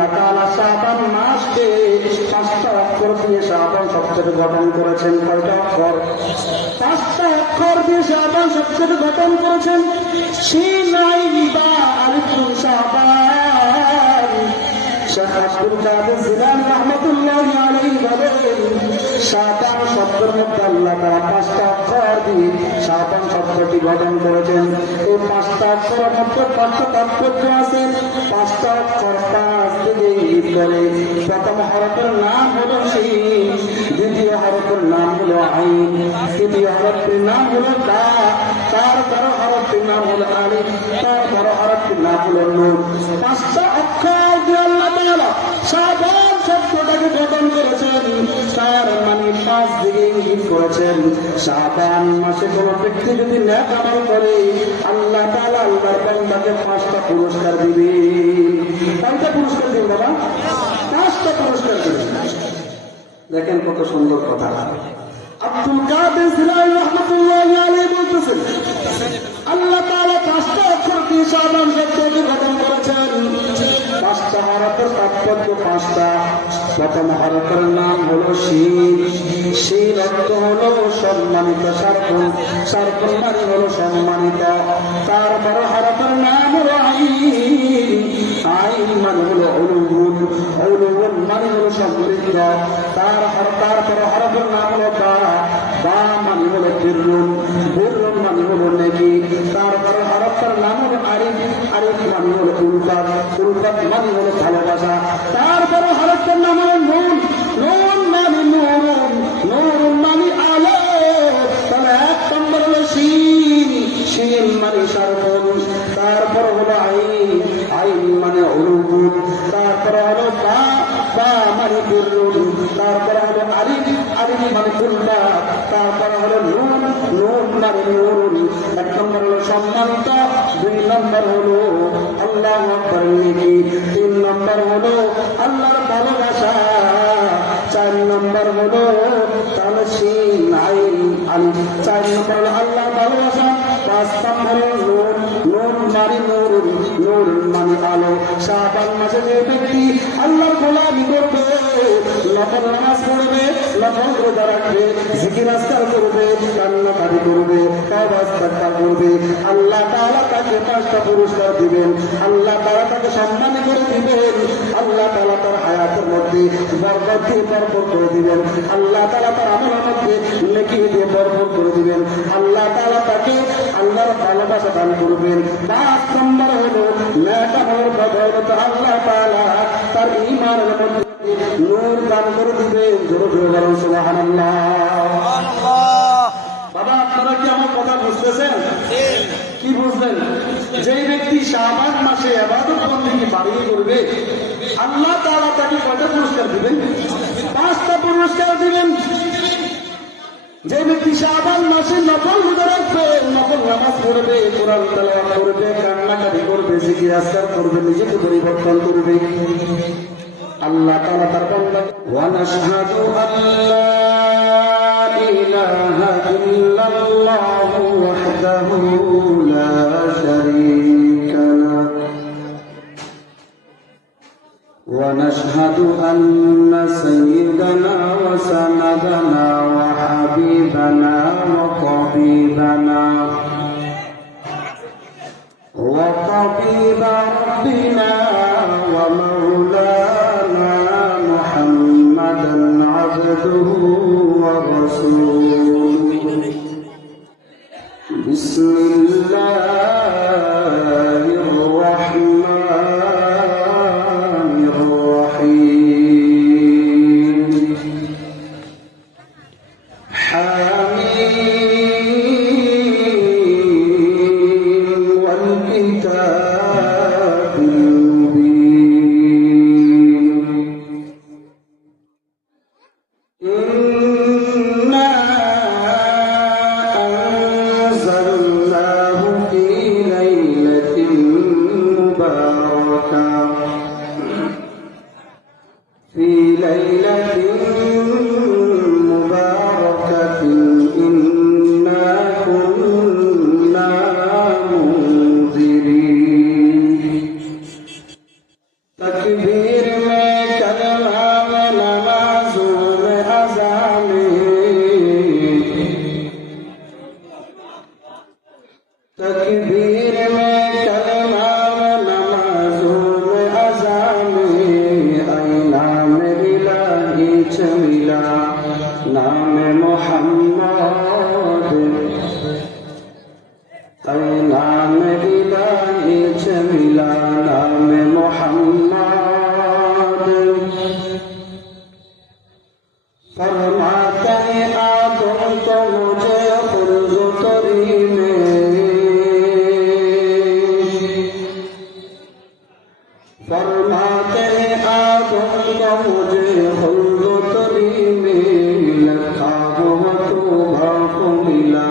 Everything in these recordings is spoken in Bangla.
আল্লাহ তাআলা শাবান মাসকে 5টা অক্ষর দিয়ে শাবান শব্দটি গঠন করেছেন। কয়টা অক্ষর? 5টা অক্ষর দিয়ে শাবান শব্দটি গঠন করেছেন। শিন আইন বা আলিফ নুন শাবান। শেখ আব্দুল কাদের জিলানী রাহমাতুল্লাহি আলাইহি বলেন, শাবান শব্দের মধ্যে আল্লাহ তাআলা 5টা অক্ষর দিয়ে শাবান শব্দটি গঠন করেছেন। এই 5টা অক্ষরের মধ্যে 5টা তাৎপর্য আছে। 5টা অক্ষর 5 দিকে ইঙ্গিত করে। প্রথম হরফের নাম হলো শিন, দ্বিতীয় হরফের নাম হলো আইন, তৃতীয় হরফের নাম হলো তা, তারপর হরফের নাম হলো আলিফ, তারপর হরফের নাম হলো নুন। 5টা অক্ষর দিয়ে আল্লাহ তাআলা শাবান শব্দটাকে গঠন করেছেন। তার মানে 5 দিকে ইঙ্গিত করেছেন। শাবান মাসে কোন ব্যক্তি যদি নেক আমল করে আল্লাহ তাআলা আল্লাহর বান্দাকে 5টা পুরস্কার দিবে। কয়টা পুরস্কার দিবেন বাবা? 5টা পুরস্কার দিবেন। দেখেন কত সুন্দর কথা। আব্দুল কাদের জিলানী রাহমাতুল্লাহি আলাইহি বলতেছেন, আল্লাহ তাআলা 5টা অক্ষর দিয়ে শাবান শব্দটি গঠন করেছেন। 5টা হরফের তাৎপর্য 5টা। প্রথম হরফের নাম হলো শিন। শিন অর্থ হলো সম্মানিত, সার্ফুল, সার্ফুল মানে হলো সম্মানিত। তারপর হরফের নাম হলো আইন। আইন মানে হলো উলুগুন, উলুগুন মানে হলো সমৃদ্ধ। তারপর হরফের নাম হলো বা, বা মানে হলো বিররুন, বিররুন মানে হলো নেকি। তারপর হরফের নাম হলো আরিফ, আরিফ মানে হলো উলফাত, উলফাত মানে হলো ভালোবাসা। তারপর হরফের নাম হলো নুন, নুন মানে নুরুন, নুরুন মানে আলো। তাহলে 1 নম্বর হলো শিন, শিন মানে সারফুল। তারপর হলো আইন, আইন মানে উলুগুন। তারপর হলো বা, বা মানে বিররুন। তারপর হলো আরিফ, আরিফ মানে উলফাত। তারপর হলো নুন, নুন মানে নুরুন। 1 নম্বর হলো সম্মানিত, 2 নম্বর হলো আল্লাহু আকবার নেকি, 3 নম্বর হলো আল্লাহর ভালোবাসা, 4 নম্বর হলো তাহলে শিন আইন আলিফ, 4 নম্বর হলো আল্লাহর ভালোবাসা, 5 নম্বর হলো নূর, নূর মানে নূরুন, নূর মানে আলো। শাবান মাসে যে ব্যক্তি আল্লাহর গোলামি করবে, নফল নামাজ পড়বে, নফল রোজা রাখবে, জিকির আজকার করবে, কান্নাকাটি করবে, তওবা ইস্তিগফার করবে, আল্লাহ তাআলা তাকে 5টা পুরস্কার দিবেন। আল্লাহ তাআলা তাকে সম্মান করে দিবেন। আল্লাহ তাআলা তার হায়াতের মধ্যে বরকত দিয়ে বরকত করে দিবেন। আল্লাহ তাআলা তার আমলের মধ্যে নেকি দিয়ে বরকত করে দিবেন। আল্লাহ তাআলা তাকে আল্লাহর ভালোবাসা দান করবেন। 5 নম্বর হলো নেক আমলের বদৌলতে আল্লাহ তাআলা তার ঈমানের মধ্যে নূর দান করে দিবেন। জোরে জোরে বলুন সুবহানাল্লাহ। বাবা আপনারা কি আমার কথা বুঝতেছেন? কি বুঝলেন? যেই ব্যক্তি শাবান মাসে ইবাদত বন্দেগী বাড়িয়ে করবে আল্লাহ তাআলা তাকে কয়টা পুরস্কার দিবেন? 5টা পুরস্কার দিবেন। যে ব্যক্তি শাবান মাসে নফল রোজা রাখবে, নফল নামাজ পড়বে, কোরআন তেলাওয়াত করবে, কান্নাকাটি করবে, জিকির আজকার করবে, নিজেকে পরিবর্তন করবে, আল্লাহ তাআলা তার বান্দাকে ওয়া নাশহাদু আল্লা ইলাহা ইল্লাল্লাহু ওয়াহদাহু লা শারীকা লাহু ওয়া নাশহাদু আন্না সাইয়্যিদানা ওয়া সানাদানা ওয়া হাবিবানা ওয়া তাবিবানা ওয়া তাবিবা রাব্বিনা ওয়া মাওলানা মুহাম্মাদান আবদুহু ওয়া রাসূলুহু বিসমিল্লাহির রাহমানির রাহিম হামিম ওয়াল কিতাবিল মুবিন ইন্না আনজালনাহু ফি লাইলাতিন মুবারাকাহ ফি লাইলাতিন মুবারাকাতিন ইন্না কুন্না মুনজিরিন তাকবীর तकबीर में कलमा में नमाजों में अज़ान तकबीर में कलमा में नमाजों में अज़ान आई नाम इलाही चमिला नाम मोहम्मद आई नाम इलाही चमिला नाम मोहम्मद फरमाते हैं आदम तो मुझे खुर्ज तरी में फरमाते हैं आदम तो मुझे खुर्ज तरी में लखा हुआ तो भाव मिला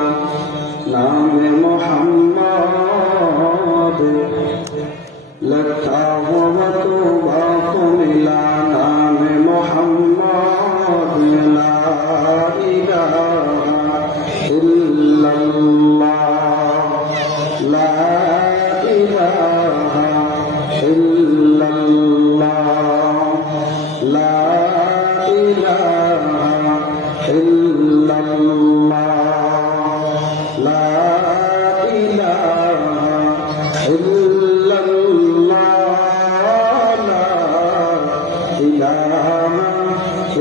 नाम मोहम्मद लखा हुआ तो भाव मिला नाम मोहम्मद ला इलाहा इल्लल्लाह ला इलाहा इल्लल्लाह ला इलाहा इल्लल्लाह ला इलाहा इल्लल्लाह ला इलाहा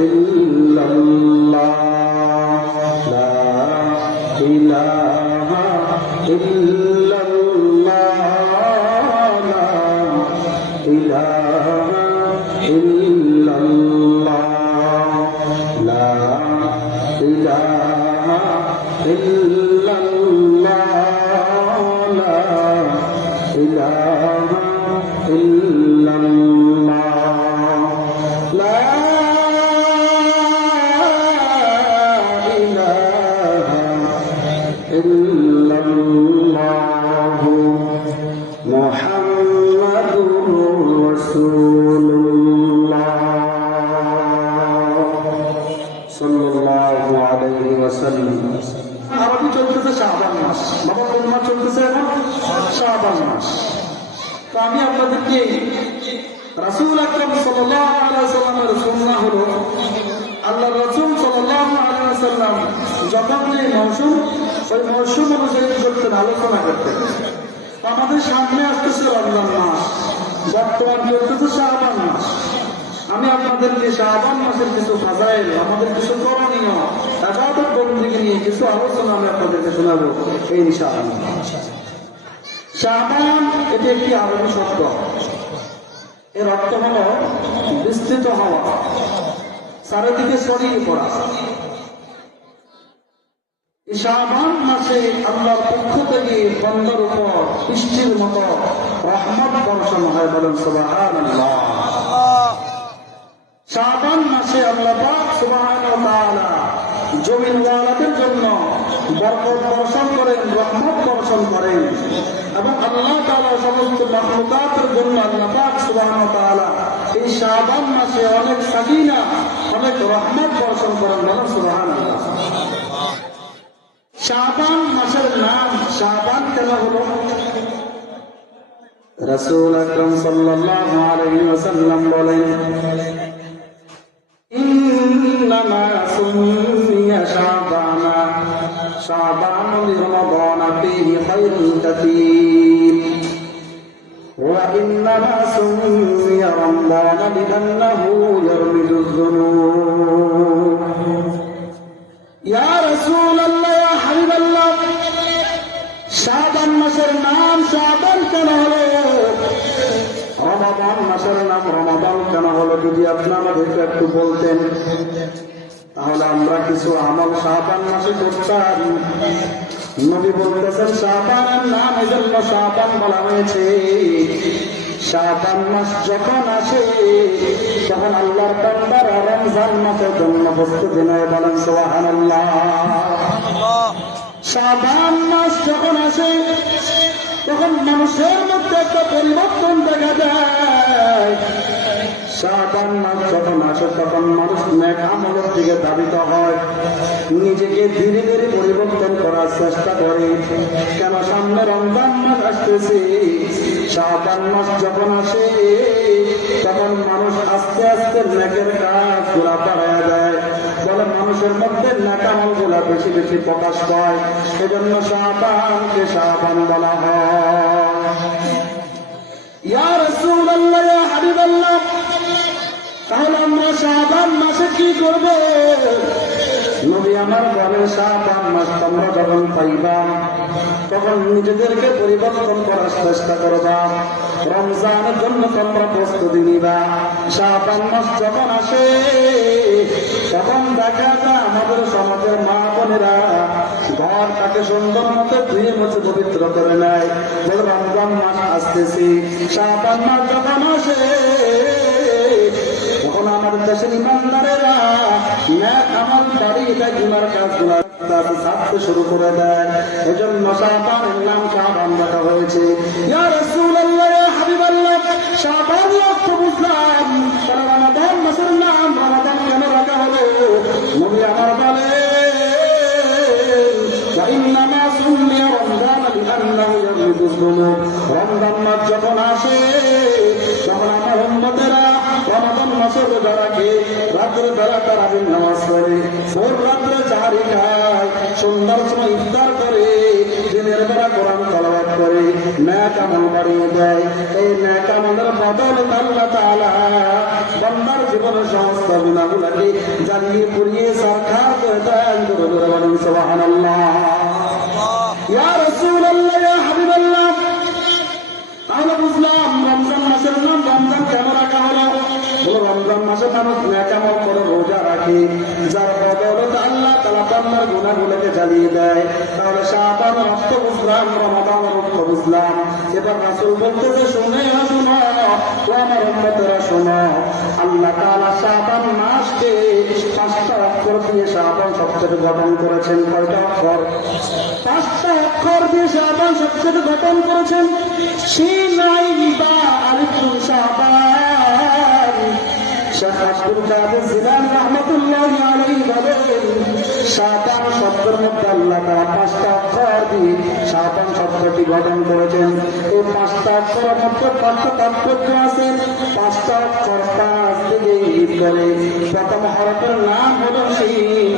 इल्लल्लाह ला इलाहा इल्लल्लाह ला इलाहा इल्लल्लाह ला इलाहा इल्लल्लाह ला इलाहा इल्लल्लाह ला इल्लल्लाह मुहम्मदुर रसूलुल्लाह सल्लल्लाहु अलैहि वसल्लम। আরবি চলতেছে শাবান মাস, বাবা কোন মাস চলতেছে এখন? শাবান মাস। তো আমি আপনাদেরকে রাসূল আকরাম সাল্লাল্লাহু আলাইহি ওয়াসাল্লামের সুন্নাহ হলো আল্লাহ রাসূল সাল্লাল্লাহু আলাইহি ওয়াসাল্লাম যখন যে মৌসুম ওই মৌসুম অনুযায়ী করতেন, আলোচনা করতেন। আমাদের সামনে আসতেছে রমজান মাস, বর্তমান চলতেছে শাবান মাস। আমি আপনাদেরকে শাবান মাসের কিছু ফাজাইল, আমাদের কিছু করণীয় ইবাদত বন্দেগী নিয়ে কিছু আলোচনা আমি আপনাদেরকে শোনাবো ইনশাআল্লাহ। শাবান এটি একটি আরবি শব্দ, এর অর্থ হলো বিস্তৃত হওয়া, চারিদিকে ছড়িয়ে পড়া। শাবান মাসে আল্লাহর পক্ষ থেকে বান্দার উপর বৃষ্টির মতো রহমত বর্ষণ হয়, বলেন সুবহানাল্লাহ। শাবান মাসে আল্লাহ পাক সুবহানাহু ওয়া তাআলা জমিনওয়ালাদের জন্য বরকত বর্ষণ করেন, রহমত বর্ষণ করেন, এবং আল্লাহ তাআলা সমস্ত মাখলুকাতের জন্য আল্লাহ পাক সুবহানাহু ওয়া তাআলা এই শাবান মাসে অনেক সাকিনা, অনেক রহমত বর্ষণ করেন, বলেন সুবহানাল্লাহ। শাবান মাসের নাম শাবান কেন হলো? রাসূল আকরাম সাল্লাল্লাহু আলাইহি ওয়াসাল্লাম বলেন, ইন্নামা সুমিয়া শাবানা শাবানু লিরমাদানা ফীহি খায়রুন কাসীর ওয়া ইন্নামা সুমিয়া রমদানা লিআন্নাহু ইয়ারমিদুয যুনুব। ইয়া রাসূলুল্লাহ, ইয়া হাবিবাল্লাহ, শাবান মাসের নাম শাবান কেন হলো? রমাদান মাসের নাম রমাদান কেন হলো? যদি আপনি আমাদেরকে একটু বলতেন তাহলে আমরা কিছু আমল শাবান মাসে করতাম। নবী বলতেছেন শাবানের নাম এজন্য শাবান বলা হয়েছে, শাবান মাস যখন আসে তখন আল্লাহর বান্দারা রমজান মাসের জন্য প্রস্তুতি নেয়, বলেন সুবহানাল্লাহ। শাবান মাস যখন আসে তখন মানুষের মধ্যে একটা পরিবর্তন দেখা যায়। শাবান মাস যখন আসে তখন মানুষ নেক আমলের দিকে ধাবিত হয়, নিজেকে ধীরে ধীরে পরিবর্তন করার চেষ্টা করে। কেন সামনে রমজান মাস আসতেছে, শাবান মাস যখন আসে তখন মানুষ আস্তে আস্তে নেকের কাজগুলা বাড়ায় দেয়, বলে মানুষের মধ্যে নেক আমলগুলা বেশি বেশি প্রকাশ পায়। এজন্য শাবানকে শাবান বলা হয়। ইয়া রাসূলুল্লাহ, ইয়া হাবিবাল্লাহ, তাহলে আমরা শাবান মাসে কি করব? নবী আমার বলেন, শাবান মাস তোমরা যখন পাইবা তখন নিজেদেরকে পরিবর্তন করার চেষ্টা করবা, রমজানের জন্য তোমরা প্রস্তুতি নিবা। শাবান মাস যখন আসে তখন দেখা যায় আমাদের সমাজের মা বোনেরা ঘরটাকে সুন্দর মতো ধুয়ে মুছে পবিত্র করে নেয়, বলে রমজান মাস আসতেছি। শাবান মাস যখন আসে তখন আমাদের দেশের ইমানদারেরা নেক আমল বাড়িয়ে দেয়, গুনার কাজগুলো ছাড়তে শুরু করে দেয়। এজন্য শাবানের নাম শাবান রাখা হয়েছে। ইয়া রাসূলুল্লাহ, ইয়া হাবিবাল্লাহ, শাবান অর্থ বুঝলাম, রমাদান মাসের নাম রমাদান কেন রাখা হলো? নবী আমার বলেন, ইন্নামা সুম্মিয়া রমজান লিআন্নাহু ইয়াগফিরু যুনুব। রমজান মাস যখন আসে তখন আমার উম্মতেরা রমাদান মাসে রোজা রাখে, রাত্রে বেলা তারাবির নামাজ পড়ে, ভোর রাত্রে সাহারি খায়, সন্ধ্যার সময় ইফতার করে, দিনের বেলা কোরআন তেলাওয়াত করে, নেক আমল বাড়িয়ে দেয়। এই নেক আমলের বদলে আল্লাহ তাআলা বান্দার জীবনের সমস্ত গুনাহগুলোকে জ্বালিয়ে পুড়িয়ে সারখার করে দেন। বলুন সুবহানাল্লাহ। ইয়া রাসূলুল্লাহ, ইয়া হাবিবাল্লাহ, আমরা বুঝলাম রমজান মাসের নাম রমজান কেন রাখা হলো? বলো রমজান মাসে মানুষ নেক আমল করে রোজা রাখে, যার বদৌলতে আল্লাহ তাআলা বান্দার গুনাহগুলোকে জ্বালিয়ে দেয়। তাহলে শাবান অর্থ বুঝলাম, রমাদান অর্থ বুঝলাম। এবার রাসূল বলতেছে, শুনে শুনো ও আমার উম্মতেরা শোনো, আল্লাহ তাআলা শাবান মাসকে 5টা অক্ষর দিয়ে শাবান শব্দটি গঠন করেছেন। কয়টা অক্ষর? 5টা অক্ষর দিয়ে শাবান শব্দটি গঠন করেছেন। শিন আইন বা আলিফ শাবান। শেখ আব্দুল কাদের জিলানী রাহমাতুল্লাহি আলাইহি বলেন, শাবান শব্দের মধ্যে আল্লাহ তাআলা 5টা অক্ষর দিয়ে শাবান শব্দটি গঠন করেছেন। এই 5টা অক্ষরের মধ্যে 5টা তাৎপর্য আছে। 5টা অক্ষর 5 দিকে ইঙ্গিত করে। প্রথম হরফের নাম হলো শিন,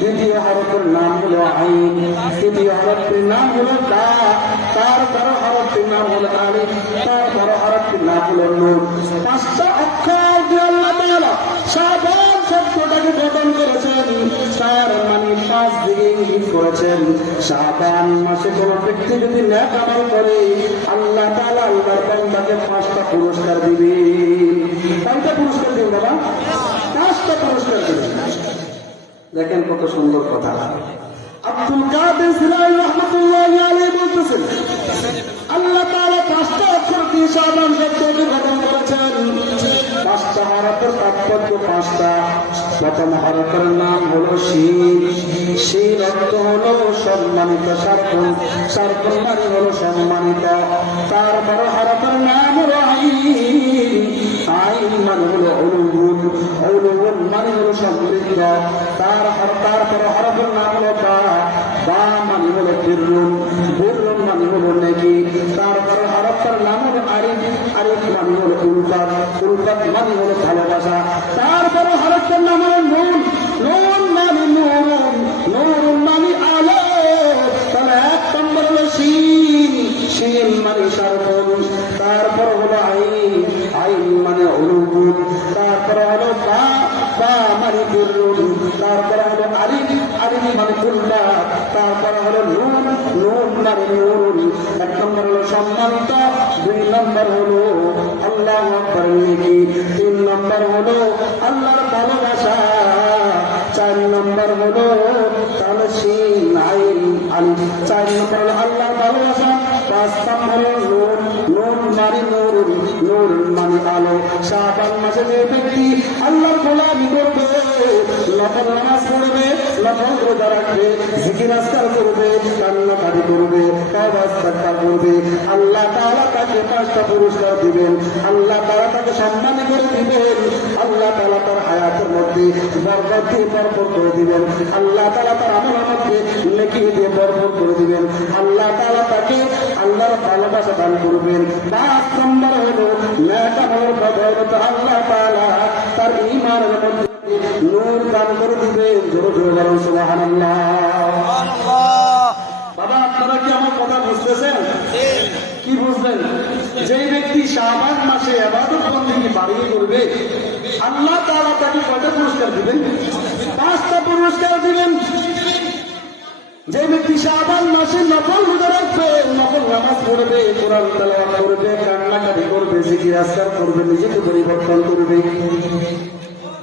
দ্বিতীয় হরফের নাম হলো আইন, তৃতীয় হরফের নাম হলো তা, তারপর হরফের নাম হলো আলিফ, তারপর হরফের নাম হলো নুন। 5টা অক্ষর দিয়ে আল্লাহ তাআলা শাবান শব্দটাকে গঠন করেছেন। তার মানে 5 দিকে ইঙ্গিত করেছেন। শাবান মাসে কোন ব্যক্তি যদি নেক আমল করে আল্লাহ তাআলা আল্লাহর বান্দাকে 5টা পুরস্কার দিবে। কয়টা পুরস্কার দিবেন বাবা? 5টা পুরস্কার দিবেন। দেখেন কত সুন্দর কথা। আব্দুল কাদের জিলানী রাহমাতুল্লাহি আলাইহি বলতেছেন, আল্লাহ তাআলা 5টা অক্ষর দিয়ে শাবান শব্দটি গঠন করেছেন। 5টা হরফের তাৎপর্য 5টা। প্রথম হরফের নাম হলো শিন। শিন অর্থ হলো সম্মানিত, সার্থক, সার্থক মানে হলো সম্মানিত। তারপর হরফের নাম হলো আইন। আইন মানে হলো উলুগুন, উলুগুন মানে হলো সমৃদ্ধ। তারপর হরফের নাম হলো বা, বা মানে হলো বিররুন, বিররুন মানে হলো নেকি। তারপর হরফের নাম হলো আরিফ, আরিফ মানে হলো উলফাত, উলফাত মানে হলো ভালোবাসা। তারপর হরফের নাম হলো নুন, নুন মানে নূরুন, নূরুন মানে আলো। তাহলে 1 নম্বর হলো শিন, শিন মানে সার্থক। তারপর হলো আইন, আইন মানে উলুগুন। তারপর হলো বা, বা মানে বিররুন। তারপর হলো আরিফ, আরিফ মানে উলফাত। তারপর হলো নুন, নুন মানে নূরুন। 1 নম্বর হলো সম্মানিত, 2 নম্বর হলো আল্লাহু আকবার নেকি, 3 নম্বর হলো আল্লাহর ভালোবাসা, 4 নম্বর হলো তাহলে শিন আইন আলিফ, 4 নম্বর হলো আল্লাহর ভালোবাসা, 5 নম্বর হলো নুন, নুন মানে নূরুন, নূরুন মানে আলো। শাবান মাসে যে ব্যক্তি আল্লাহর গোলামি করবে, নফল নামাজ পড়বে, নফল রোজা রাখবে, জিকির আজকার করবে, কান্নাকাটি করবে, তওবা ইস্তিগফার করবে, আল্লাহ তাআলা তাকে 5টা পুরস্কার দিবেন। আল্লাহ তাআলা তাকে সম্মান করে দিবেন। আল্লাহ তাআলা তার হায়াতের মধ্যে বরকত দিয়ে ভরপুর করে দিবেন। আল্লাহ তাআলা তার আমলের মধ্যে নেকি দিয়ে ভরপুর করে দিবেন। আল্লাহ তাআলা তাকে আল্লাহর ভালোবাসা দান করবেন। 5 নম্বর হলো নেক আমলের বদৌলতে আল্লাহ তাআলা তার ঈমানের মধ্যে নূর দান করে দিবেন। জোরে জোরে বলুন সুবহানাল্লাহ। বাবা, আপনারা কি আমার কথা বুঝতেছেন? কি বুঝলেন? যে ব্যক্তি শাবান মাসে ইবাদত বন্দেগী বাড়িয়ে করবে, আল্লাহ তাআলা তাকে কয়টা পুরস্কার দিবেন? 5টা পুরস্কার দিবেন। যে ব্যক্তি শাবান মাসে নফল রোজা রাখবে, নফল নামাজ পড়বে, কোরআন তেলাওয়াত করবে, কান্নাকাটি করবে, জিকির আজকার করবে, নিজেকে পরিবর্তন করবে,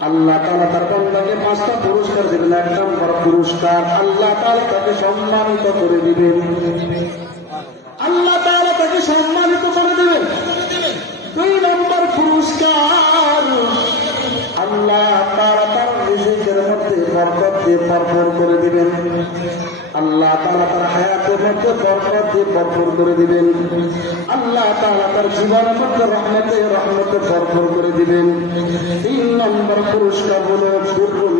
আল্লাহ তাআলা তার বান্দাকে 5টা পুরস্কার দিবেন। 1 নম্বর পুরস্কার, আল্লাহ তাআলা তাকে সম্মানিত করে দিবেন। আল্লাহ তাআলা তাকে সম্মানিত করে দিবেন। 2 নম্বর পুরস্কার, আল্লাহ তাআলা তার রিজিকের মধ্যে বরকত দিয়ে ভরপুর করে দিবেন। আল্লাহ তাআলা তার হায়াতের মধ্যে বরকত দিয়ে ভরপুর করে দিবেন। আল্লাহ তাআলা তার জীবনের মধ্যে রহমতে ভরপুর করে দিবেন। 3 নম্বর পুরস্কার হলো বিররুন।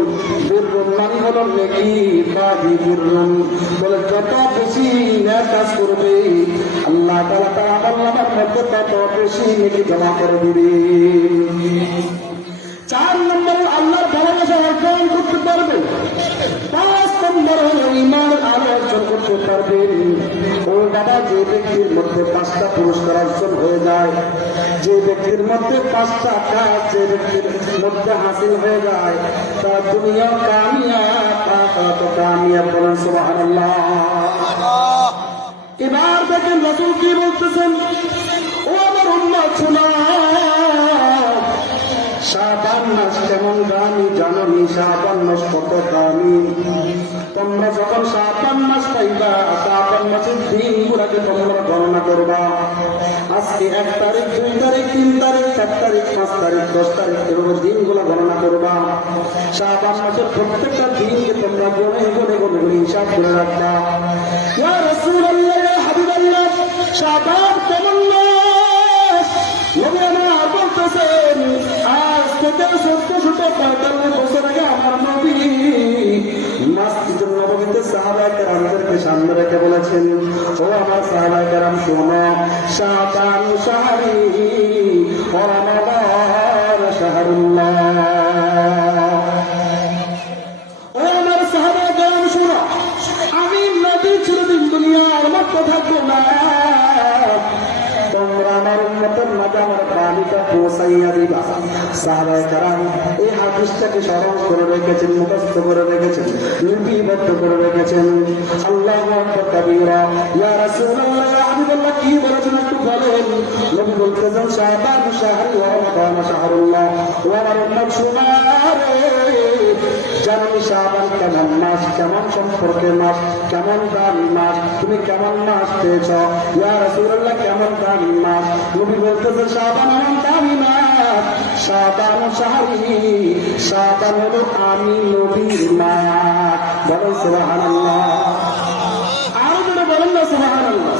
বিররুন মানে হলো নেকি বা বিররুন, বলে যত বেশি নেক কাজ করবে আল্লাহ তাআলা তার আমলনামার মধ্যে তত বেশি নেকি জমা করে দিবেন। 4 নম্বর আল্লাহর ভালোবাসা অর্জন করতে পারবে। 5 নম্বর হলো ঈমানের আলো অর্জন করতে পারবেন। ও বাবা, যে ব্যক্তির মধ্যে 5টা পুরস্কার অর্জন হয়ে যায়, যে ব্যক্তির মধ্যে 5টা কাজ যে ব্যক্তির মধ্যে হাসিল হয়ে যায়, তার দুনিয়া কামিয়াব, আখিরাত কামিয়াব। বলেন সুবহানাল্লাহ। এবার দেখেন রাসূল কি বলতেছেন, ও আমার উম্মত শোনো, শাবান মাস কেমন দামি জানো নি? শাবান মাস কত দামি? তোমরা যখন শাবান মাস পাইবা, শাবান মাসের দিনগুলোকে তোমরা গণনা করবা। আজকে 1 তারিখ, 2 তারিখ, 3 তারিখ, 4 তারিখ, 5 তারিখ, 10 তারিখ, এরকম দিনগুলো গণনা করবা। শাবান মাসের প্রত্যেকটা দিনকে তোমরা গণে গণে গণে গণে হিসাব করে রাখবা। ইয়া রাসূলুল্লাহ, ইয়া হাবিবাল্লাহ, শাবান কেমন মাস? নবী আমার বলতেছেন, আজ থেকে 1445 বছর আগে আমার নবী মসজিদুন নববীতে সাহাবায়ে কেরামদেরকে সামনে রেখে বলেছেন, ও আমার সাহাবায়ে কেরাম শোনো, শাবান শাহরি ওয়া রমাদান শাহরুল্লাহ। ও আমার সাহাবায়ে কেরাম শোনো, আমি নবী চিরদিন দুনিয়ার মধ্যে থাকবো না, তোমরা আমার উম্মতের মাঝে আমার বাণীটা পৌঁছাইয়া দিবা। সাহাবায়ে কেরাম এই হাদিসটাকে স্মরণ করে রেখেছেন, মুখস্থ করে রেখেছেন, লিপিবদ্ধ করে রেখেছেন। আল্লাহু আকবার কাবীরা। ইয়া রাসূলুল্লাহ, ইয়া হাবিবাল্লাহ, কি বলেছেন একটু বলেন। নবী বলতেছেন, শাবান শাহরি ওয়া রমাদান শাহরুল্লাহ। ও আমার উম্মত শোনো রে, জানো শাবান কেমন মাস, কেমন সম্পর্কের মাস, কেমন দামি মাস? তুমি কেমন মাস পেয়েছ? ইয়া রাসূলুল্লাহ, কেমন দামি মাস? নবী বলতেছে, শাবান এমন দামি মাস, শাবান শাহরি, শাবান হলো আমি নবীর মাস। বলেন সুবহানাল্লাহ। আরো জোরে বলেন না সুবহানাল্লাহ।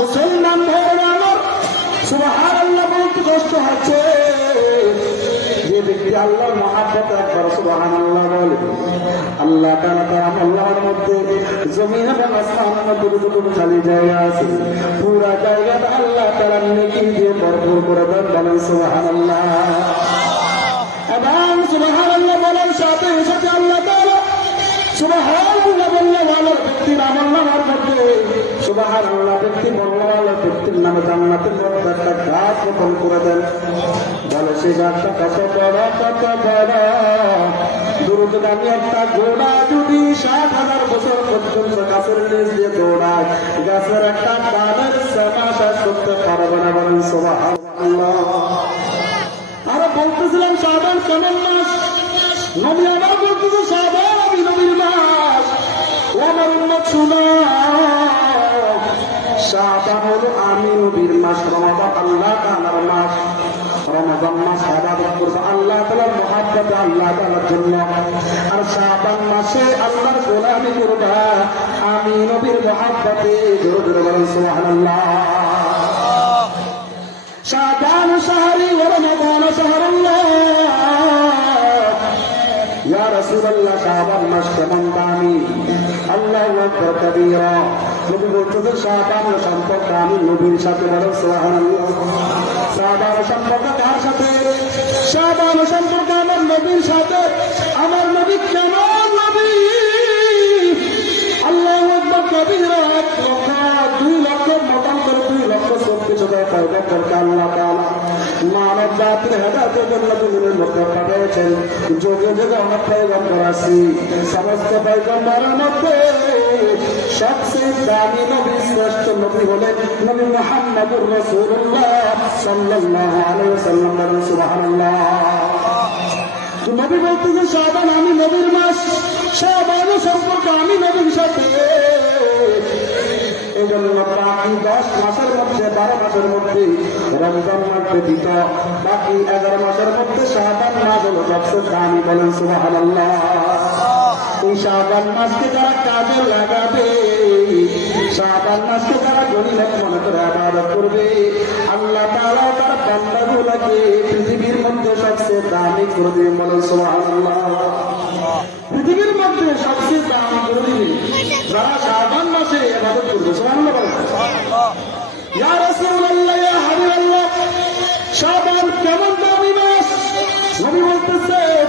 মুসলমান ভাইরা আমার, সুবহানাল্লাহ বলতে কষ্ট হচ্ছে। যে ব্যক্তি আল্লাহর মহাব্বত একবার সুবহানাল্লাহ বলে, আল্লাহ তাআলা তার আমলের মধ্যে জমিন এবং আসমানের মধ্যে যতটুকু খালি জায়গা আছে, পুরা জায়গাটা আল্লাহ তাআলা নেকি দিয়ে ভরপুর করে দেন। বলেন সুবহানাল্লাহ। এবং সুবহানাল্লাহ বলার সাথে সাথে আল্লাহ তাআলা সুবহানাল্লাহ বললে ভালো ব্যক্তির আমলনামার মধ্যে, সুবহানাল্লাহ ব্যক্তি বললে ভালো ব্যক্তির নামে জান্নাতের মধ্যে একটা গাছ রোপণ করে দেন। বলে সেই গাছটা কত বড়, কত বড়, দুরুদগামী একটা ঘোড়া যদি 60,000 বছর পর্যন্ত গাছের নিচ দিয়ে দৌড়ায়, গাছের একটা ডালের সেবা শেষ করতে পারবে না। বলেন সুবহানাল্লাহ। আরো বলতেছিলাম শাবান কেমন মাস? নবী আমার বলতেছে, শাবান আমি নবীর মাস। ও আমার উম্মত শুনো, শাবান হলো আমি নবীর মাস, রমাদান আল্লাহ তাআলার মাস। রমাদান মাস ইবাদত করবে আল্লাহ তাআলার মহব্বতে, আল্লাহ তাআলার জন্য। আর শাবান মাসে আল্লাহর গোলামি করবা আমি নবীর মহব্বতে। জোরে জোরে বলেন সুবহানাল্লাহ। শাবান শাহরি ওয়া রমাদান শাহরুল্লাহ। রাসূলুল্লাহ শাবান মাস কেমন দামি, আল্লাহু আকবার কাবীরা। নবী বলতেছেন শাবান সম্পর্কে আমি নবীর সাথে বলেন সুবহানাল্লাহ। শাবান সম্পর্ক কার সাথে? শাবান সম্পর্ক আমার নবীর সাথে। আমার নবী কেমন নবী, আল্লাহু আকবার কাবীরা। 1,00,000 2,00,000 মতান্তরে 2,24,000 পয়দা করতে আল্লাহ তাআলা মানব জাতির হেদায়েতের জন্য দুনিয়ার মধ্যে পাঠিয়েছেন। যুগে যুগে অনেক পয়গম্বর আছে, সমস্ত পয়গম্বরের মধ্যে সবচেয়ে দামি নবী, শ্রেষ্ঠ নবী হলেন নবী মুহাম্মদুর রাসূলুল্লাহ সাল্লাল্লাহু আলাইহি ওয়াসাল্লাম। সুবহানাল্লাহ। নবী বলতেছে শাবান আমি নবীর মাস, শাবান সম্পর্ক আমি নবীর সাথে। এই জন্য বাকি 10 মাসের মধ্যে 12 মাসের মধ্যে রমজান মাস ব্যতীত বাকি 11 মাসের মধ্যে শাবান মাস হলো সবচেয়ে দামি। বলেন সুবহানাল্লাহ। এই শাবান মাসকে যারা কাজে লাগাবে, শাবান মাসকে যারা গনিমত মনে করে ইবাদত করবে, আল্লাহ তাআলা তার বান্দাগুলোকে পৃথিবীর মধ্যে সবচেয়ে দামি করে দিবেন। বলেন সুবহানাল্লাহ। পৃথিবীর মধ্যে সবচেয়ে দামি করে দিবেন যারা শাবান মাসে ইবাদত করবে। সুবহানাল্লাহ বলেন। ইয়া রাসূলুল্লাহ, ইয়া হাবিবাল্লাহ, শাবান কেমন দামি মাস? নবী বলতেছেন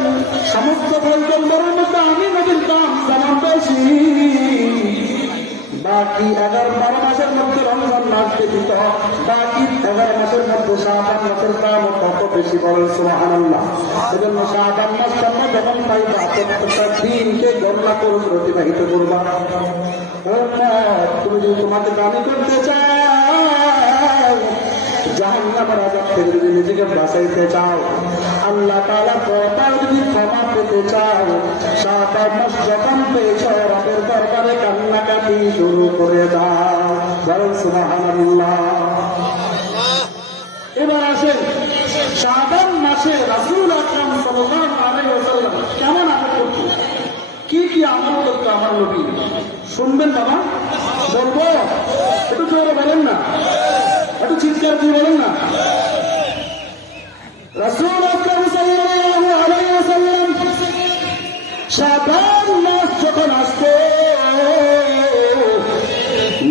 সমস্ত পয়গম্বরের মধ্যে আমি নবীর দাম যেমন বেশি, বাকি 11-12 মাসের মধ্যে রমজান মাস ব্যতীত বাকি 11 মাসের মধ্যে শাবান মাসের দাম কত বেশি। বলেন সুবহানাল্লাহ। এজন্য শাবান মাস তোমরা যখন পাইবা প্রত্যেকটা দিনকে গণনা করে অতিবাহিত করবা। তুমি যদি তোমাকে দামি করতে চাও, জাহান্নামের আযাব থেকে যদি নিজেকে বাঁচাইতে চাও, আল্লাহ তাআলা পরকাল যদি ক্ষমা পেতে চাও, শাবান মাস যখন পেয়েছ রবের দরবারে কান্নাকাটি শুরু করে দাও। বলেন সুবহানাল্লাহ। এবার আসেন শাবান মাসে রাসূল আকরাম সাল্লাল্লাহু আলাইহি ওয়াসাল্লাম কেমন আমল করতেন, কি কি আমল করতো আমার নবী, শুনবেন বাবা? বলবো? একটু জোরে বলেন না, একটু চিৎকার দিয়ে বলেন না। রাসূল আকরাম সাল্লাল্লাহু আলাইহি ওয়াসাল্লাম শাবান মাস যখন আসতো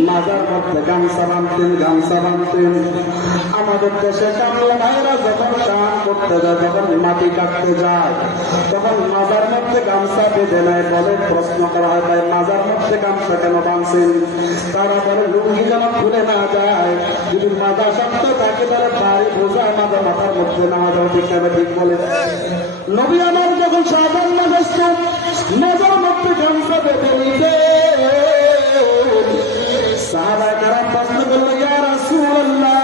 মাজার মধ্যে গামছা বাঁধতেন। আমাদের দেশে কামলা ভাইরা যখন স্নান করতে যায়, যখন মাটি কাটতে যায়, তখন মাজার মধ্যে গামছা বেঁধে নেয়। বলে প্রশ্ন করা হয়, তাই মাজার মধ্যে গামছা কেন বাঁধছেন? তারা বলে লুঙ্গি যেন খুলে না যায়, যদি মাজা শক্ত থাকে তাহলে বাড়ি বোঝা আমাদের মাথার মধ্যে না যাও। ঠিক না? ঠিক বলে। নবী আমার যখন শাবান মাস আসতো মাজার মধ্যে গামছা বেঁধে নিতে, সাহাবায়ে কেরাম প্রশ্ন করলো, ইয়া রাসূলুল্লাহ,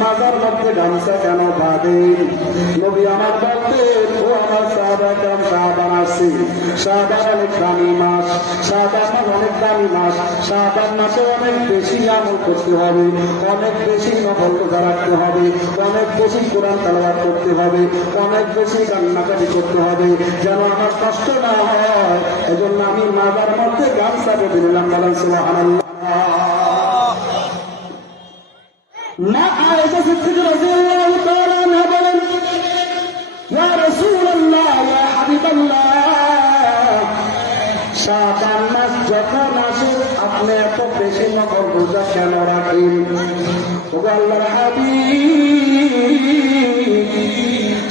মাজার মধ্যে গামছা কেন বাঁধেন? নবী আমার বলতেন, ও আমার সাহাবায়ে কেরাম, শাবান আসছে, শাবান অনেক দামি মাস, শাবান মাস অনেক দামি মাস। শাবান মাসে অনেক বেশি আমল করতে হবে, অনেক বেশি নফল রোজা রাখতে হবে, অনেক বেশি কোরআন তেলাওয়াত করতে হবে, অনেক বেশি কান্নাকাটি করতে হবে, যেন আমার কষ্ট না হয়। এজন্য আমি মাজার মধ্যে গামছা বেঁধে নিলাম। বলেন সুবহানাল্লাহ। মা আয়েশা সিদ্দিকা রাদিয়াল্লাহু তাআলা আনহা বলেন, ইয়া রাসূলুল্লাহ, ইয়া হাবিবাল্লাহ, শাবান মাস যখন আসে আপনি এত বেশি নফল রোজা কেন রাখেন? ও আল্লাহর হাবিব,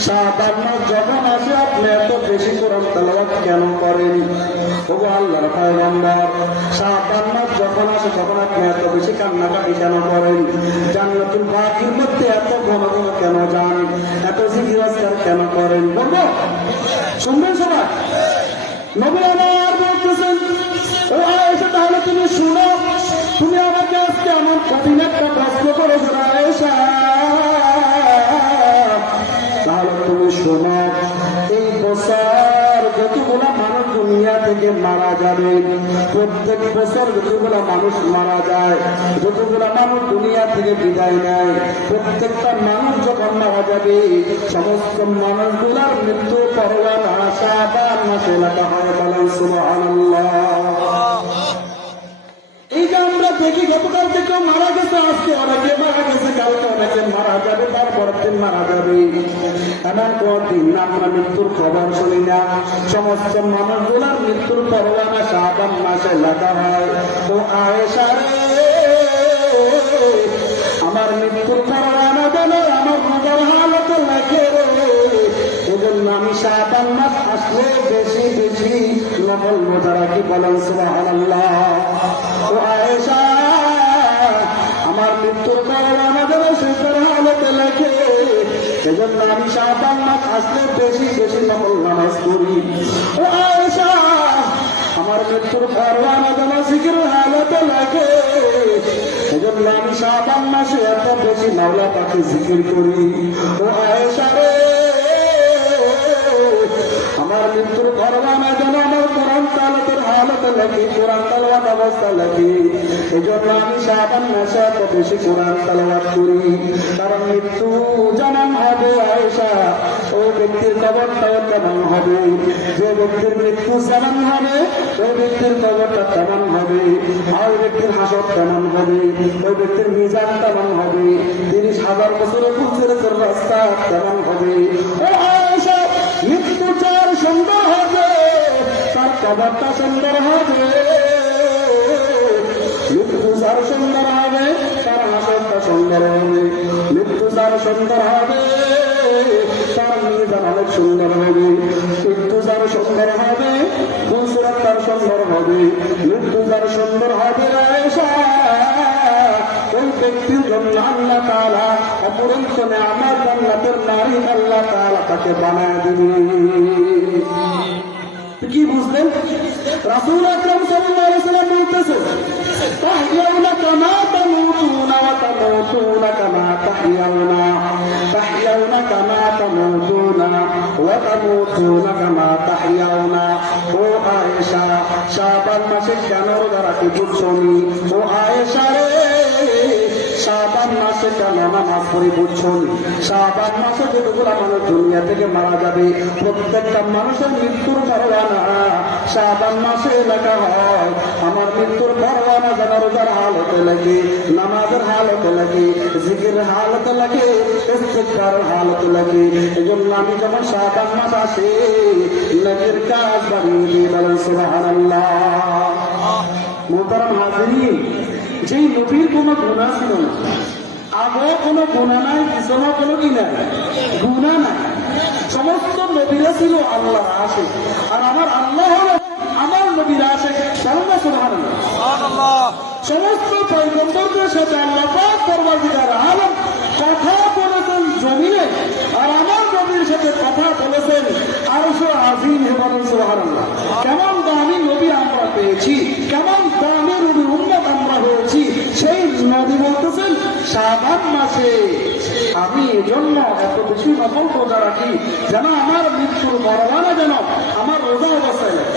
শাবান মাস যখন আসে আপনি এত বেশি কোরআন তেলাওয়াত কেন করেন? ও আল্লাহর পয়গম্বর, শাবান মাস যখন আসে তখন আপনি এত বেশি কান্নাকাটি কেন করেন? জান্নাতুল বাকির মধ্যে এত ঘন ঘন কেন যান? এত জিকির আজকার কেন করেন? বলবো? শুনবেন সবাই? নবী আমার বলতেছেন, ও আয়েশা, তাহলে তুমি শুনো, তুমি আমাকে আজকে এমন কঠিন একটা প্রশ্ন করেছো আয়েশা, তাহলে তুমি শোনো, এই বছর যতগুলা মানুষ দুনিয়া থেকে মারা যাবে, প্রত্যেক বছর যতগুলা মানুষ মারা যায়, যতগুলা মানুষ দুনিয়া থেকে বিদায় নেয়, প্রত্যেকটা মানুষ যখন মারা যাবে, সমস্ত মানুষগুলার মৃত্যু পরওয়ানা শাবান মাসে লেখা হয়। বলেন সুবহানাল্লাহ। এই যে আমরা দেখি গতকাল থেকে মারা গেছে, আজকে অনেকে মারা গেছে, কালকে অনেকে মারা যাবে, তারপরের দিন মারা যাবে। এমন কোন দিন আমরা মৃত্যুর খবর শুনি না। সমস্ত মানুষগুলার মৃত্যুর পরোয়ানা শাবান মাসে লেখা হয়। ও আয়েশা রে, আমার মৃত্যুর পরোয়ানা যেন আমার রোজার হালত লেখে রে। এজন্য আমি শাবান মাস আসলে বেশি বেশি নফল রোজা রাখি। বলেন সুবহানাল্লাহ। ও আয়েশা, আমার মৃত্যুর পরোয়ানা যেন শেষের হালতে লেখে, এজন্য আমি শাবান মাস আসলে বেশি বেশি নফল নামাজ পড়ি। ও আয়েশা, আমার মৃত্যুর পরোয়ানা যেন জিকিরের হালতে লেখে, এজন্য আমি শাবান মাসে এত বেশি মাওলা পাকে জিকির করি। ও আয়েশা রে, আমার মৃত্যুর পরোয়ানা যেন আমার কোরআন তালাওয়াতের হালতে লেখে, কোরআন তালাওয়াত অবস্থা লেখে, এজন্য আমি শাবান মাসে এত বেশি কোরআন তালাওয়াত করি। কারণ মৃত্যু যেমন হবে আয়েশা, ওই ব্যক্তির কবরটাও তেমন হবে। যে ব্যক্তির মৃত্যু যেমন হবে, ওই ব্যক্তির কবরটা তেমন হবে। আর ওই ব্যক্তির হাসর তেমন হবে, ওই ব্যক্তির মিজান তেমন হবে। 30,000 বছরের ফুলসিরাতের রাস্তা তেমন হবে। ও আয়েশা, মৃত্যু যার সুন্দর হবে, তার কবরটা সুন্দর হবে। মৃত্যু যার সুন্দর হবে, তার হাসরটা সুন্দর হবে। মৃত্যু যার সুন্দর হবে, তার মিজান অনেক সুন্দর হবে। মৃত্যু যার সুন্দর হবে, ফুলসিরাত তার সুন্দর হবে। মৃত্যু যার সুন্দর হবে আয়েশা, ওই ব্যক্তির জন্য আল্লাহ তাআলা অপরন্ত নেয়ামত জান্নাতের নারী আল্লাহ তাআলা তাকে বানায় দিবেন। কি বুঝলেন? রাসূল আকরাম সাল্লাল্লাহু আলাইহি ওয়াসাল্লাম বলতেছেন, তাহইয়াউনা কামা তামুতুনা ওয়া তামুতুনা কামা তাহইয়াউনা, তাহইয়াউনা কামা তামুতুনা ওয়া তামুতুনা কামা তাহইয়াউনা। ও আয়েশা, শাবান মাসে কেন রোজা রাখি বুঝছনি? ও আয়েশা রে, শাবান মাসে কেন নামাজ পড়ি বুঝছনি? শাবান মাসে যতগুলো মানুষ দুনিয়া থেকে মারা যাবে, প্রত্যেকটা মানুষের মৃত্যুর পরোয়ানা শাবান মাসে লেখা হয়। আমার মৃত্যুর পরোয়ানা যেন রোজার হালতে লাগে, নামাজের হালতে লাগে, জিকিরের হালতে লাগে, ইস্তিগফারের হালতে লাগে। এজন্য আমি যখন শাবান মাস আসে নেকির কাজ বাড়িয়ে দিই। বলেন সুবহানাল্লাহ। মুহতারাম হাজিরিন, যেই নবীর কোনো গুনাহ ছিল না, আগেও কোনো গুনাহ নাই, পিছনেও কোনো কি নাই, গুনাহ নাই। সমস্ত নবীরা ছিল আল্লাহর আশিক, আর আমার আল্লাহ হলো আমার নবীর আশিক। বলেন না সুবহানাল্লাহ। সমস্ত পয়গম্বরদের সাথে আল্লাহ পাক পরওয়ারদিগার আলম কথা বলেছেন জমিনে, আর আমার নবীর সাথে কথা বলেছেন আরশে আজিমে। বলেন সুবহানাল্লাহ। কেমন দামি নবী আমরা পেয়েছি, কেমন দামি নবী উম্মত আমরা হয়েছি। সেই নবী বলতেছেন শাবান মাসে আমি এজন্য এত বেশি নফল রোজা রাখি যেন আমার মৃত্যুর পরোয়ানা যেন আমার রোজা অবস্থায় লাগে।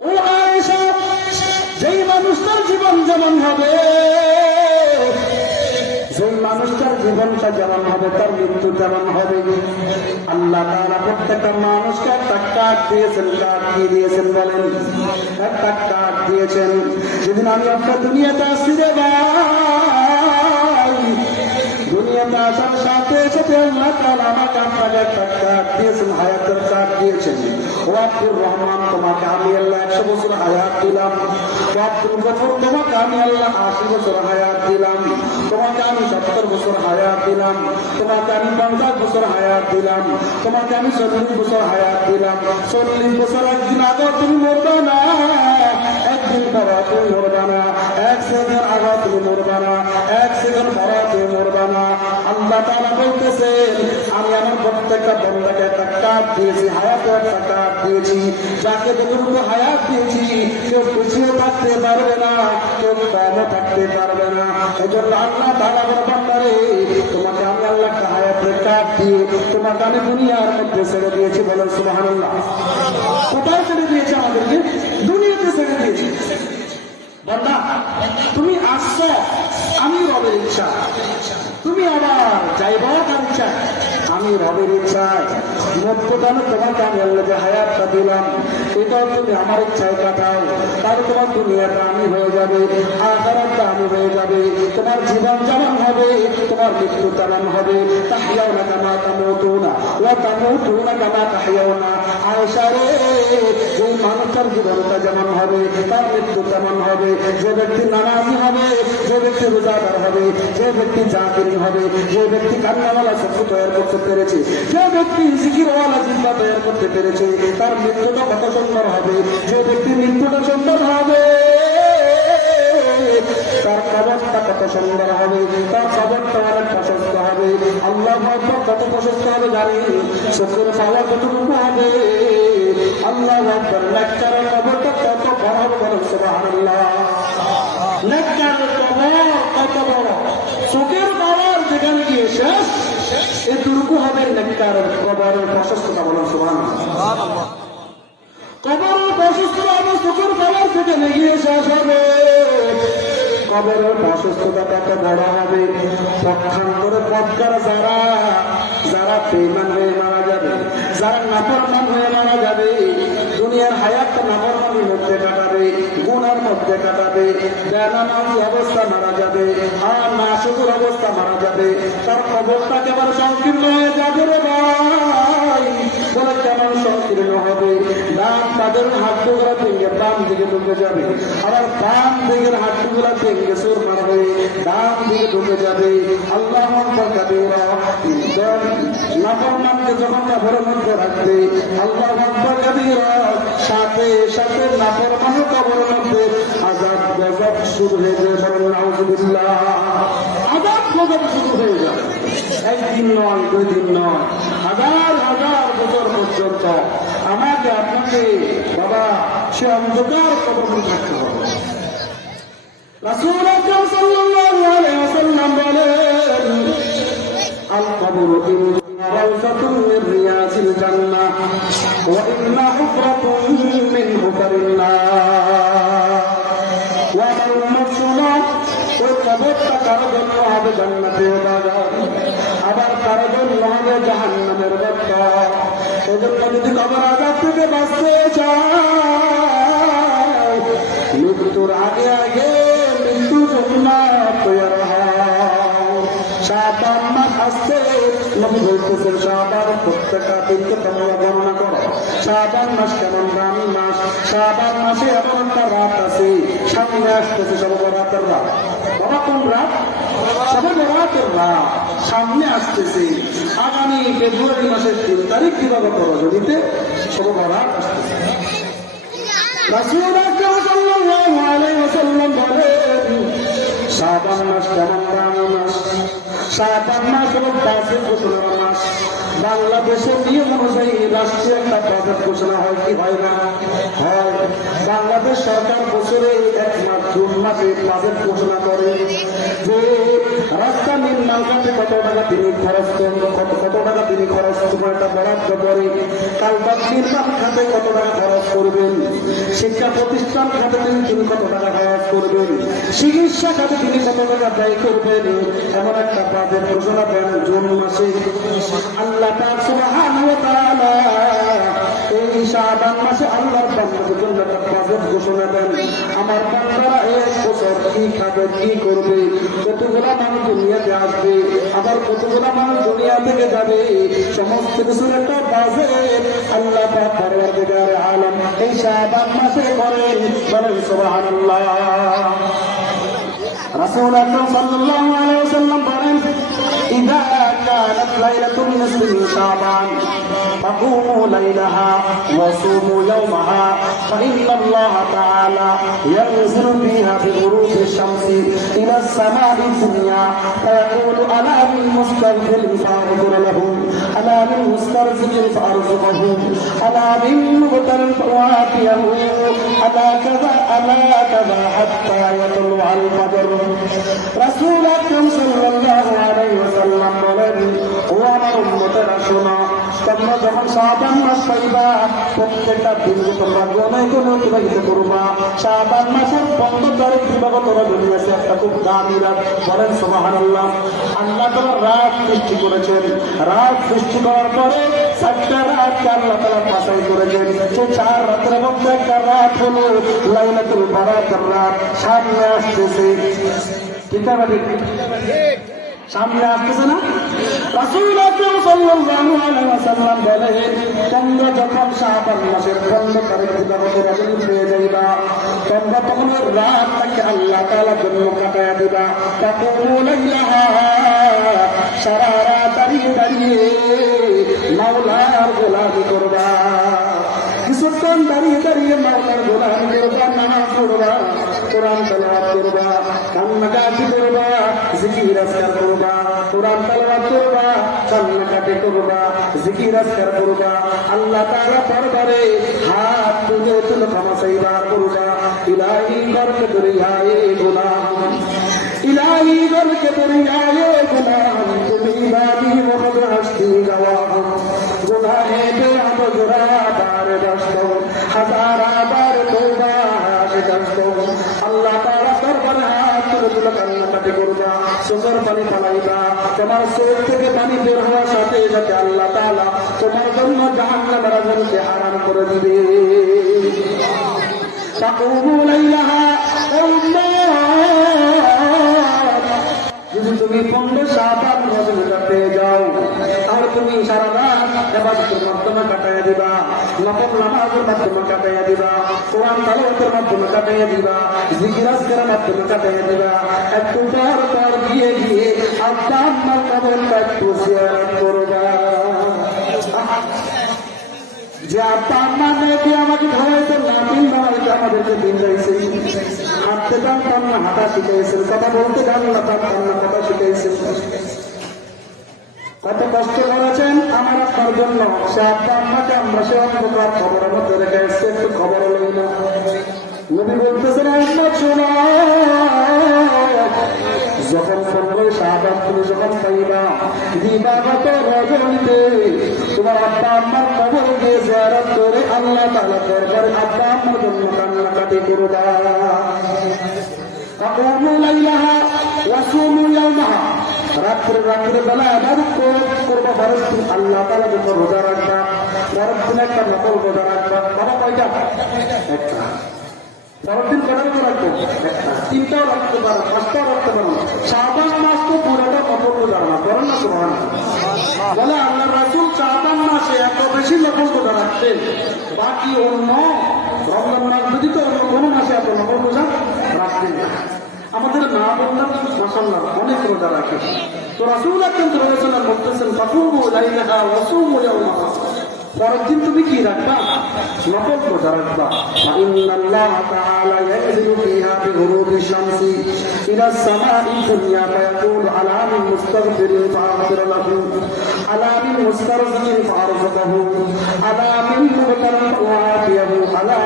ও আয়েশা, যেই মানুষটার জীবন যেমন হবে, যেই মানুষটার জীবনটা যেমন হবে, তার মৃত্যু যেমন হবে। আল্লাহ তাআলা প্রত্যেকটা মানুষকে একটা কার্ড দিয়েছেন। কার্ড কি দিয়েছেন বলেন? একটা কার্ড দিয়েছেন। যেদিন আমি আপনার দুনিয়াতে আসছি রে ভাই, দুনিয়াতে আসার সাথে সাথে আল্লাহ তাআলা আমাকে আপনাকে একটা কার্ড দিয়েছেন, হায়াতের কার্ড দিয়েছেন। ও আব্দুর রহমান, তোমাকে আমি আল্লাহ 100 বছর হায়াত দিলাম। ও আব্দুল গফুর, তোমাকে আমি আল্লাহ 80 বছর হায়াত দিলাম। তোমাকে আমি 70 বছর হায়াত দিলাম। তোমাকে আমি 50 বছর হায়াত দিলাম। তোমাকে আমি 40 বছর হায়াত দিলাম। 40 বছর একদিন আগে তুমি মরবে না, একদিন পরে তুমি মরবে না, 1 সেকেন্ড আগে তুমি মরবে না, 1 সেকেন্ড পরে তুমি মরবে না। আল্লাহ তাআলা বলতেছেন, আমি আমার প্রত্যেকটা বন্দাকে একটা কার্ড দিয়েছি, হায়াতের একটা কার্ড দিয়েছি। যাকে যতটুকু হায়াত দিয়েছি, কেউ পিছিয়ে থাকতে পারবে না, কেউ কমও থাকতে পারবে না। এই জন্য আল্লাহ তাআলা বলবেন, তোমাকে আমি আল্লাহ একটা হায়াতের কার্ড দিয়ে তোমাকে আমি দুনিয়ার মধ্যে ছেড়ে দিয়েছি। বলেন সুবহানাল্লাহ। কোথায় ছেড়ে দিয়েছে? আমাদেরকে দুনিয়াতে ছেড়ে দিয়েছি। বান্দা, তুমি আসছো আমি রবের ইচ্ছা, তুমি আবার যাইবা তার ইচ্ছা। আমি রবের ইচ্ছায় মধ্যখানে তোমাকে আমি আল্লাহকে হায়াতটা দিলাম, এটাও তুমি আমার ইচ্ছায় কাটাও, তাহলে তোমার দুনিয়াটা আমি হয়ে যাবে, আখিরাতটা আমি হয়ে যাবে, তোমার জীবন যেমন হবে তোমার মৃত্যু তেমন হবে। তাহইয়াউনা কামা তামুতুনা ওয়া তামুতুনা কামা তাহইয়াউনা। আয়েশা রে, এই মানুষটার জীবনটা যেমন হবে তার মৃত্যু তেমন হবে। যে ব্যক্তি নামাজি হবে, যে ব্যক্তি রোজাদার হবে, যে ব্যক্তি জাকির হবে, যে ব্যক্তি কান্নাওয়ালা চক্ষু তৈরি করতে পেরেছে, যে ব্যক্তি জিকিরওয়ালা জিহ্বা তৈরি করতে পেরেছে, তার মৃত্যুটা কত সুন্দর হবে। যে ব্যক্তি মৃত্যুটা সুন্দর হবে তার কবরটা কত সুন্দর হবে, তার কবরটা অনেক প্রশস্ত হবে। আল্লাহ আকবার, কত প্রশস্ত হবে জানি, চোখের পাওয়া কতটুকু হবে। আল্লাহ আকবার, নেককারের কবরটা কত বড় হবে বলেন সুবহানাল্লাহ। নেককারের কবর কত বড়, চোখের পাওয়ার যেখানে গিয়ে শেষ এটুকু হবে নেককারের কবরের প্রশস্ততা বলেন সুবহানাল্লাহ। কবরের প্রশস্ততা হবে চোখের পাওয়ার যেখানে গিয়ে শেষ হবে। কবরের প্রশস্ততা কত বড় হবে, পক্ষান্তরে পথকার যারা বেঈমান হয়ে মারা যাবে, যারা নাফরমান হয়ে মারা যাবে, দুনিয়ার হায়াতটা নাফরমানির মধ্যে কাটাবে, গুনার মধ্যে কাটাবে, বেনামাজি অবস্থা মারা যাবে, আর নাশুকুর অবস্থা মারা যাবে, তার কবরটা কেমন সংকীর্ণ হয়ে যাবে রে ভাই, বলে কেমন সংকীর্ণ হবে। ডান তাদের হাতগুলা ভেঙে বাম দিকে ঢুকে যাবে, আবার বাম দিকের হাতগুলা ভেঙে সুরমার হয়ে ডান দিকে ঢুকে যাবে। আল্লাহু আকবার কাবীরা। নাফরমানকে যখন কবরের মধ্যে রাখবে, আল্লাহু আকবার কাবীরা, সাথে সাথে নাফরমানের কবরের মধ্যে আযাব গজব শুরু হয়ে যাবে। নাউযুবিল্লাহ, আযাব গজব শুরু হয়ে যাবে। একদিন নয়, দুই দিন নয়, হাজার হাজার বছর পর্যন্ত আমাকে আপনাকে বাবা সে অন্ধকার কবরে থাকতে হবে। রাসূল আকরাম সাল্লাল্লাহু আলাইহি ওয়াসাল্লাম বলেন, আল কবরু ইম্মা রাউযাতুন মিন রিয়াজিল জান্নাহ ওয়া ইম্মা হুফরাতুন মিন হুফারিন নার। ওয়া মান মাসুলা, ওই কবরটা কারো জন্য হবে জান্নাতের বাগান, আবার কারো জন্য হবে জাহান্নামের বাগান। এজন্য যদি কবর আযাব থেকে বাঁচতে চাও, মৃত্যুর আগে আগে মৃত্যুর জন্য তৈরি হও। শাবান মাস আসছে, নবী বলতেছেন শাবান প্রত্যেকটা দিনকে তোমরা গণনা করো। শাবান মাস কেমন দামি মাস, শাবান মাসে এমন একটা রাত আছে সামনে আসতেছে, সব রাতের রাত। বাবা কোন রাত? সবে বরাতের রাত সামনে আসতেছে। আগামী ফেব্রুয়ারি মাসের 3 তারিখ কিভাবে করো জড়িতে সবে বরাত আসতেছে। রাসূল আকরাম সাল্লাল্লাহু আলাইহি ওয়াসাল্লাম বলেন, শাবান মাস কেমন দামি মাস? শাবান মাস হলো বাজেট ঘোষণার মাস। বাংলাদেশের নিয়ম অনুযায়ী রাষ্ট্রীয় একটা বাজেট ঘোষণা হয় কি হয় না? হয়। বাংলাদেশ সরকার বছরে 1 মাস জুন মাসে বাজেট ঘোষণা করে যে রাস্তা নির্মাণ করতে কত টাকা তিনি খরচ করবেন, কত টাকা তিনি খরচ করবেন, একটা বরাদ্দ করে। কালবাগ নির্মাণ খাতে কত টাকা খরচ করবেন, শিক্ষা প্রতিষ্ঠান খাতে তিনি কত টাকা খরচ করবেন, চিকিৎসা খাতে তিনি কত টাকা ব্যয় করবেন, এমন একটা বাজেট ঘোষণা করেন জুন মাসে। আল্লাহ পাক সুবহানাহু ওয়া তাআলা এই শাবান মাসে আল্লাহর বান্দাদের জন্য একটা বাজেট ঘোষণা দেন। আমার বান্দারা এক বছর কি খাবে, কি করবে, কতগুলা মানুষ দুনিয়াতে আসবে, আবার কতগুলা মানুষ দুনিয়া থেকে যাবে, সমস্ত কিছুর একটা বাজেট আল্লাহ পাক পরওয়ারদিগার আলম এই শাবান মাসে করেন। বলেন সুবহানাল্লাহ। রাসূল আকরাম সাল্লাল্লাহু আলাইহি ওয়াসাল্লাম বলেন, ইযা কানাত লাইলাতুন নিসফি মিন শাবান فقوموا ليلها وصوموا يومها فإن الله تعالى ينزل فيها بغروب الشمس إلى السماء الدنيا فيقول ألا من مستغفر فأغفر له، ألا من مسترزق فأرزقه، ألا من مبتل فأوافيه، ألا كذا ألا كذا حتى يطلع الفجر। رسول أكرم صلى الله عليه وسلم বলেন, ও আমার উম্মতেরা শোনো, তোমরা যখন শাবান মাস পাইবা প্রত্যেকটা দিনকে তোমরা গণাই কোনো অতিবাহিত করবা। শাবান মাসের 15 তারিখ দিবাগত রজনী আছে একটা খুব দামি রাত, বলেন সুবহানাল্লাহ। আল্লাহ তাআলা রাত সৃষ্টি করেছেন, রাত সৃষ্টি করার পরে 4টা রাতকে আল্লাহ তাআলা বাছাই করেছেন। সেই 4 রাতের মধ্যে একটা রাত হলো লাইলাতুল বারাকার রাত। সামনে আসতেছে, ঠিক আছে? সামনে আসতেছে না? রাসূল আকরাম সাল্লাল্লাহু আলাইহি ওয়াসাল্লাম বলেন, তোমরা যখন শাবান মাসের 15 তারিখ দিবাগত রজনী পেয়ে যাইবা, তোমরা তখন রাতটাকে আল্লাহ তাআলার জন্য কাটায়া দিবা। তাকুমু লাইলাহা, সারা রাত দাঁড়িয়ে দাঁড়িয়ে মাওলার গোলামি করবা। কিছুক্ষণ দাঁড়িয়ে দাঁড়িয়ে মাওলার গোলামি করবা, নামাজ পড়বা, কোরআন তেলাওয়াত করবা, কান্নাকাটি করবা, জিকির আজকার করবা, কোরআন তেলাওয়াত করবা, কান্নাকাটি করবা, জিকির আজকার করবা। আল্লাহ তাআলা দরবারে হাত তুলে তুলে ক্ষমা চাইবা করবা। ইলাহি করকে দরিয়ায়ে গুনাহ, ইলাহি করকে দরিয়ায়ে গুনাহ, তুমি বাদি মোহাম্মদ হস্তি গওয়াহ। গুনাহে বেআব জোরা বারে দস্ত, হাজার বার তওবা শিকস্ত। আল্লাহ তাআলা দরবারে হাত তুলে তুলে কান্নাকাটি করবা, চোখের পানি ফেলাইবা। তোমার চোখ থেকে পানি বের হওয়ার সাথে সাথে আল্লাহ তাআলা তোমার জন্য জাহান্নামের আগুনকে হারাম করে দিবে। তাকুমু লাইলাহা, যদি তুমি 15 শাবান রজনীটা পেয়ে যাও, তাহলে তুমি সারা রাত ইবাদতের মাধ্যমে কাটাইয়া দিবা, নফল নামাজের মাধ্যমে কাটাইয়া দিবা, কোরআন তেলাওয়াতের মাধ্যমে কাটাইয়া দিবা, জিকির আজকারের মাধ্যমে কাটাইয়া দিবা। একটু পর পর গিয়ে গিয়ে আব্বা আম্মার কবরটা একটু জিয়ারত করবা। যে আব্বা আম্মা নাকি আমাকে খাওয়াইতে নাতিন বানাইতে আমাদেরকে দিন যাইছে, হাঁটতে জানতাম না হাঁটা শিখাইছেন, কথা বলতে জানতাম না কথা শিখাইছেন, কত কষ্ট করেছেন আমার আপনার জন্য। সে আব্বা আম্মাকে আমরা সে অন্ধকার খবরের মধ্যে রেখে এসছে, একটু খবর লই না। নবী বলতেছেন, উম্মত শোনো, যখন 15 শাবান তুমি যখন পাইবা দিবাগত রজনীতে তোমার আব্বা আম্মার কবর গিয়ে জিয়ারত করে আল্লাহ তাআলা দরবারে আব্বা আম্মার জন্য কান্নাকাটি করবা। তাকুমু লাইলাহা ওয়া সুমু ইয়াওমাহা, রাত্রে রাত্রে বেলা ইবাদত করবা। ফরজ দিন আল্লাহ তাআলা যখন রোজা রাখবা, ফরজ দিন একটা নফল রোজা রাখবা। বাবা কয়টা? একটা। ফরজ দিন কয়টা রোজা রাখবো? একটা। 3টাও রাখতে পারো, 5টাও রাখতে পারো। শাবান মাস তো পুরোটা নফল রোজা রাখা, করেন না সুবহানাল্লাহ? বলে আল্লাহ রাসূল শাবান মাসে এত বেশি নফল রোজা রাখতেন, বাকি অন্য রমজান মাস ব্যতীত অন্য কোনো মাসে এত নফল রোজা রাখতেন না। আমাদের মা বললাম মাশাআল্লাহ অনেক রোজা রাখে। তো রাসূল আকরাম সাল্লাল্লাহু আলাইহি ওয়াসাল্লাম বলতেছেন, তাকুমু লাইলাহা ওয়া সুমু ইয়াওমাহা, পরের দিন তুমি কি রাখবা? নফল রোজা রাখবা। ইন্নাল্লাহ তাআলা ইয়ানজিলু ফিহা বিগুরুবি শামসি ইলা সামাই দুনিয়া ফায়াকুলু আলা মিন মুস্তাগফিরিন ফাআগফির লাহু, আলা মিন মুস্তারজিকিন ফাআরযুকহু, আলা মিন মুবতালান ফাআফিয়াহু, আলা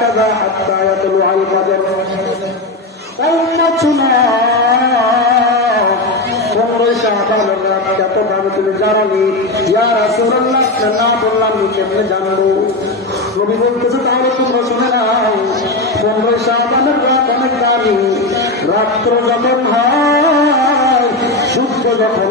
কাযা হাত্তা ইয়াতলু আল ফাজর। উম্মত শুনো, 15 শাবানের রাত কত দামি তুমি জানোনি? ইয়া রাসূলুল্লাহ, না বললাম আমি কেমনে জানবো? নবী বলতেছে, তাহলে তোমরা শুনে নাও, 15 শাবানের রাত অনেক দামি। রাত্র যখন হয়, সূর্য যখন